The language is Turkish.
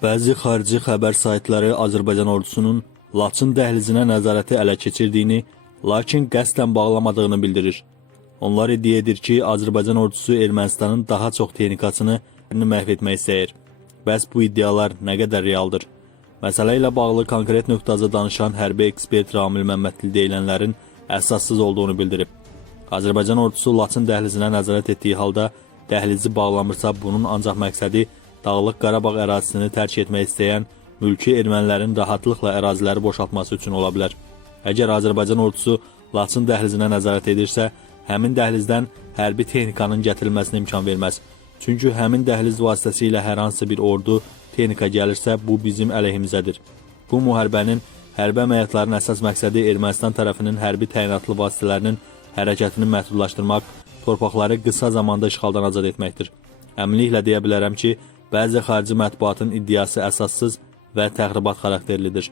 Bəzi xarici xəbər saytları Azərbaycan ordusunun Laçın dəhlizinə nəzarəti ələ keçirdiyini, lakin qəsdən bağlamadığını bildirir. Onlar iddia edir ki, Azərbaycan ordusu Ermənistanın daha çox texnikasını məhv etmək istəyir. Bəs bu iddialar nə qədər realdır? Məsələ ilə bağlı konkret nöqtədə danışan hərbi ekspert Ramil Məmmədli deyilənlərin əsassız olduğunu bildirib. Azərbaycan ordusu Laçın dəhlizinə nəzarət etdiyi halda dəhlizi bağlamırsa bunun ancaq məqsədi Dağlıq Qarabağ ərazisini tərk etmək istəyən mülki ermənilərin rahatlıqla əraziləri boşaltması üçün ola bilər. Əgər Azərbaycan ordusu Laçın dəhlizinə nəzarət edirsə, həmin dəhlizdən hərbi texnikanın gətirilməsinə imkan verməz. Çünki həmin dəhliz vasitəsilə hər hansı bir ordu texnika gəlirsə, bu bizim əleyhimizədir. Bu müharibənin hərbi əməliyyatların əsas məqsədi Ermənistan tərəfinin hərbi təyinatlı vasitələrinin hərəkətini məhdudlaşdırmaq, torpaqları qısa zamanda işğaldan azad etməkdir. Əminliklə deyə bilərəm ki, bəzi xarici mətbuatın iddiası əsassız və təxribat xarakterlidir.